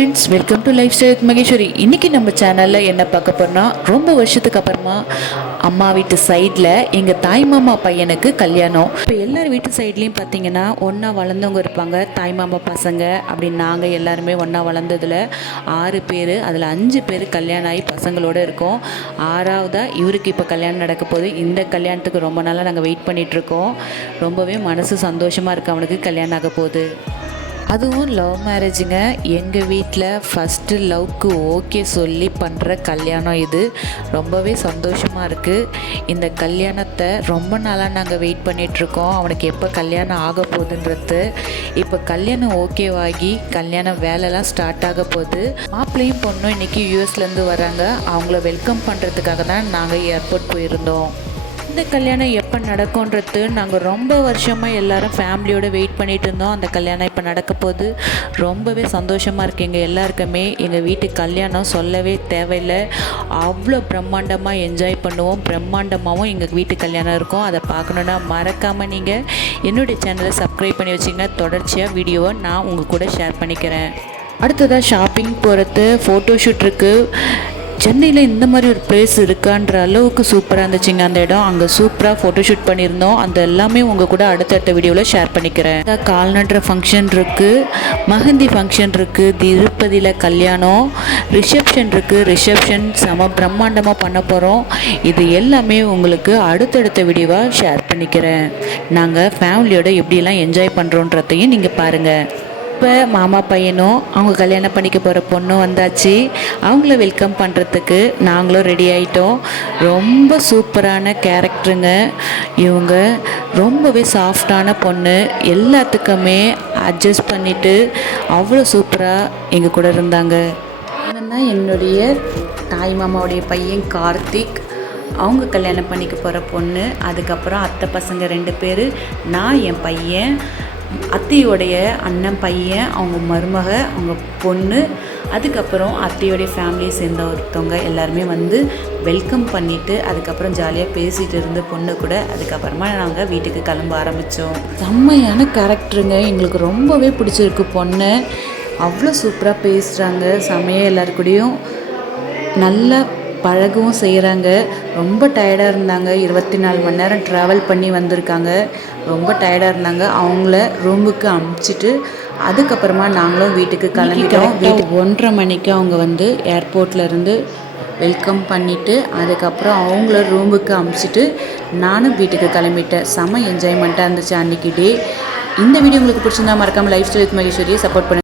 Friends, welcome to life style with Maheswari. இன்றைக்கி நம்ம சேனலில் என்ன பார்க்க போகிறோம்னா, ரொம்ப வருஷத்துக்கு அப்புறமா அம்மா வீட்டு சைடில் எங்கள் தாய் மாமா பையனுக்கு கல்யாணம். இப்போ எல்லார் வீட்டு சைட்லேயும் பார்த்தீங்கன்னா ஒன்றா வளர்ந்தவங்க இருப்பாங்க, தாய் மாமா பசங்க அப்படின்னு. நாங்கள் எல்லாருமே ஒன்றா வளர்ந்ததில் 6 பேர், அதில் 5 பேர் கல்யாணம் ஆகி பசங்களோடு இருக்கோம். 6வதாக இவருக்கு இப்போ கல்யாணம் நடக்க போகுது. இந்த கல்யாணத்துக்கு ரொம்ப நாளாக நாங்கள் வெயிட் பண்ணிகிட்ருக்கோம். ரொம்பவே மனசு சந்தோஷமாக இருக்குது, அவனுக்கு கல்யாணம் ஆக போகுது. அதுவும் லவ் மேரேஜுங்க. எங்கள் வீட்டில் ஃபஸ்ட்டு லவ்க்கு ஓகே சொல்லி பண்ணுற கல்யாணம் இது. ரொம்பவே சந்தோஷமாக இருக்குது. இந்த கல்யாணத்தை ரொம்ப நாளாக நாங்கள் வெயிட் பண்ணிகிட்ருக்கோம், அவனுக்கு எப்போ கல்யாணம் ஆக போகுதுன்றது. இப்போ கல்யாணம் ஓகேவாகி கல்யாணம் வேலைலாம் ஸ்டார்ட் ஆக போகுது. மாப்பிள்ளையும் பொண்ணும் இன்றைக்கி யூஎஸ்லேருந்து வராங்க. அவங்கள வெல்கம் பண்ணுறதுக்காக தான் நாங்கள் ஏர்போர்ட் போயிருந்தோம். இந்த கல்யாணம் எப்போ நடக்கும்ன்றது நாங்கள் ரொம்ப வருஷமாக எல்லோரும் ஃபேமிலியோடு வெயிட் பண்ணிகிட்டு இருந்தோம். அந்த கல்யாணம் இப்போ நடக்க போது. ரொம்பவே சந்தோஷமாக இருக்குது எங்கள் எல்லாருக்குமே. எங்கள் வீட்டு கல்யாணம் சொல்லவே தேவையில்லை, அவ்வளோ பிரம்மாண்டமாக என்ஜாய் பண்ணுவோம். பிரம்மாண்டமாகவும் எங்கள் வீட்டு கல்யாணம் இருக்கும். அதை பார்க்கணுன்னா மறக்காமல் நீங்கள் என்னுடைய சேனலை சப்ஸ்கிரைப் பண்ணி வச்சிங்கன்னா தொடர்ச்சியாக வீடியோவை நான் உங்கள் கூட ஷேர் பண்ணிக்கிறேன். அடுத்ததாக ஷாப்பிங் போகிறது, ஃபோட்டோஷூட் இருக்குது. சென்னையில் இந்த மாதிரி ஒரு பிளேஸ் இருக்கான்ற அளவுக்கு சூப்பராக இருந்துச்சுங்க அந்த இடம். அங்கே சூப்பராக ஃபோட்டோஷூட் பண்ணியிருந்தோம். அந்த எல்லாமே உங்கள் கூட அடுத்தடுத்த வீடியோவில் ஷேர் பண்ணிக்கிறேன். கால்நடை ஃபங்க்ஷன் இருக்குது, மெஹந்தி ஃபங்க்ஷன் இருக்குது, திருப்பதியில் கல்யாணம், ரிசப்ஷன் இருக்குது. ரிசப்ஷன் செம பிரம்மாண்டமாக பண்ண போகிறோம். இது எல்லாமே உங்களுக்கு அடுத்தடுத்த வீடியோவாக ஷேர் பண்ணிக்கிறேன். நாங்கள் ஃபேமிலியோடு எப்படியெல்லாம் என்ஜாய் பண்ணுறோன்றதையும் நீங்கள் பாருங்கள். இப்போ மாமா பையனும் அவங்க கல்யாணம் பண்ணிக்க போகிற பொண்ணும் வந்தாச்சு. அவங்கள வெல்கம் பண்ணுறதுக்கு நாங்களும் ரெடி ஆகிட்டோம். ரொம்ப சூப்பரான கேரக்டருங்க இவங்க. ரொம்பவே சாஃப்டான பொண்ணு, எல்லாத்துக்குமே அட்ஜஸ்ட் பண்ணிவிட்டு அவ்வளோ சூப்பராக எங்கள் கூட இருந்தாங்க. இவன் தான் என்னுடைய தாய் மாமாவுடைய பையன் கார்த்திக். அவங்க கல்யாணம் பண்ணிக்க போகிற பொண்ணு. அதுக்கப்புறம் அத்தை பசங்க 2 பேர், நான், என் பையன், அத்தையோடைய அண்ணன் பையன், அவங்க மருமக, அவங்க பொண்ணு, அதுக்கப்புறம் அத்தையோடைய ஃபேமிலியை சேர்ந்த ஒருத்தவங்க எல்லாருமே வந்து வெல்கம் பண்ணிவிட்டு அதுக்கப்புறம் ஜாலியாக பேசிகிட்டு இருந்த பொண்ணு கூட. அதுக்கப்புறமா நாங்கள் வீட்டுக்கு கிளம்ப ஆரம்பித்தோம். செம்மையான கேரக்டருங்க, எங்களுக்கு ரொம்பவே பிடிச்சிருக்கு பொண்ணு. அவ்வளோ சூப்பராக பேசுகிறாங்க, செம்மையாக எல்லாருக்கூடையும் நல்லா பழகவும் செய்கிறாங்க. ரொம்ப டயர்டாக இருந்தாங்க, 24 மணி நேரம் ட்ராவல் பண்ணி வந்திருக்காங்க. ரொம்ப டயர்டாக இருந்தாங்க. அவங்கள ரூமுக்கு அனுப்பிச்சிட்டு அதுக்கப்புறமா நாங்களும் வீட்டுக்கு கிளம்பிட்டோம். 1:30 மணிக்கு அவங்க வந்து ஏர்போர்ட்லேருந்து வெல்கம் பண்ணிவிட்டு அதுக்கப்புறம் அவங்கள ரூமுக்கு அனுப்பிச்சிட்டு நானும் வீட்டுக்கு கிளம்பிட்டேன். செம்ம என்ஜாய்மெண்ட்டாக இருந்துச்சு அன்றைக்கி டே. இந்த வீடியோ உங்களுக்கு பிடிச்சிருந்தா மறக்காமல் லைஃப் ஸ்டைல் வித் மகேஸ்வரியை சப்போர்ட் பண்ணி